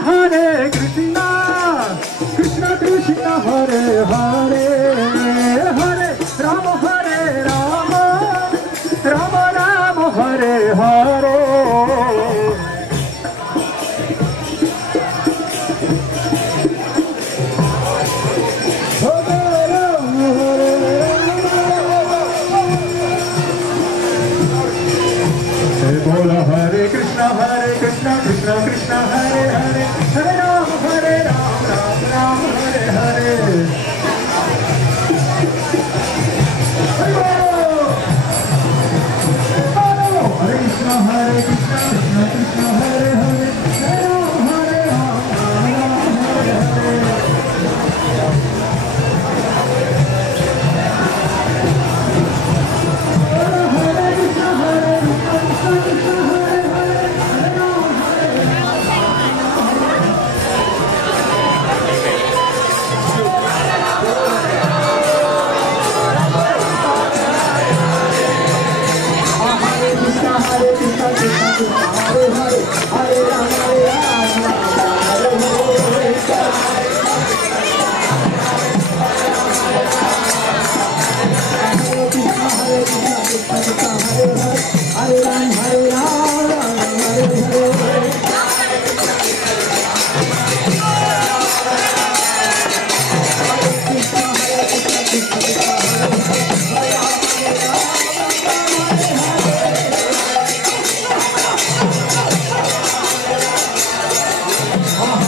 Hare Krishna, Krishna Krishna Hare Hare, Hare Rama Hare Rama, Rama Rama Hare Hare. Hare Krishna, Krishna Krishna, Hare Hare, Hare Ram, Ram Ram, Hare Hare.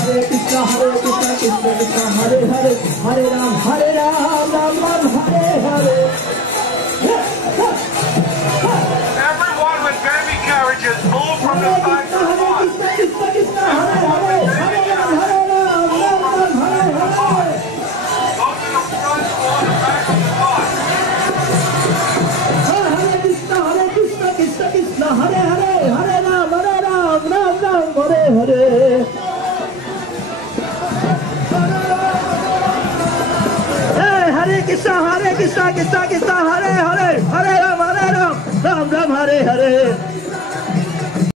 Hare Krishna, Krishna Krishna, Hare Hare, Hare Ram, Ram Ram, Hare Hare. Everyone with baby carriages, move from the side to the front. Go to the front or the back of the bus. Krishna, Krishna Krishna, Hare Hare, Hare Ram, Ram Ram, Hare Hare.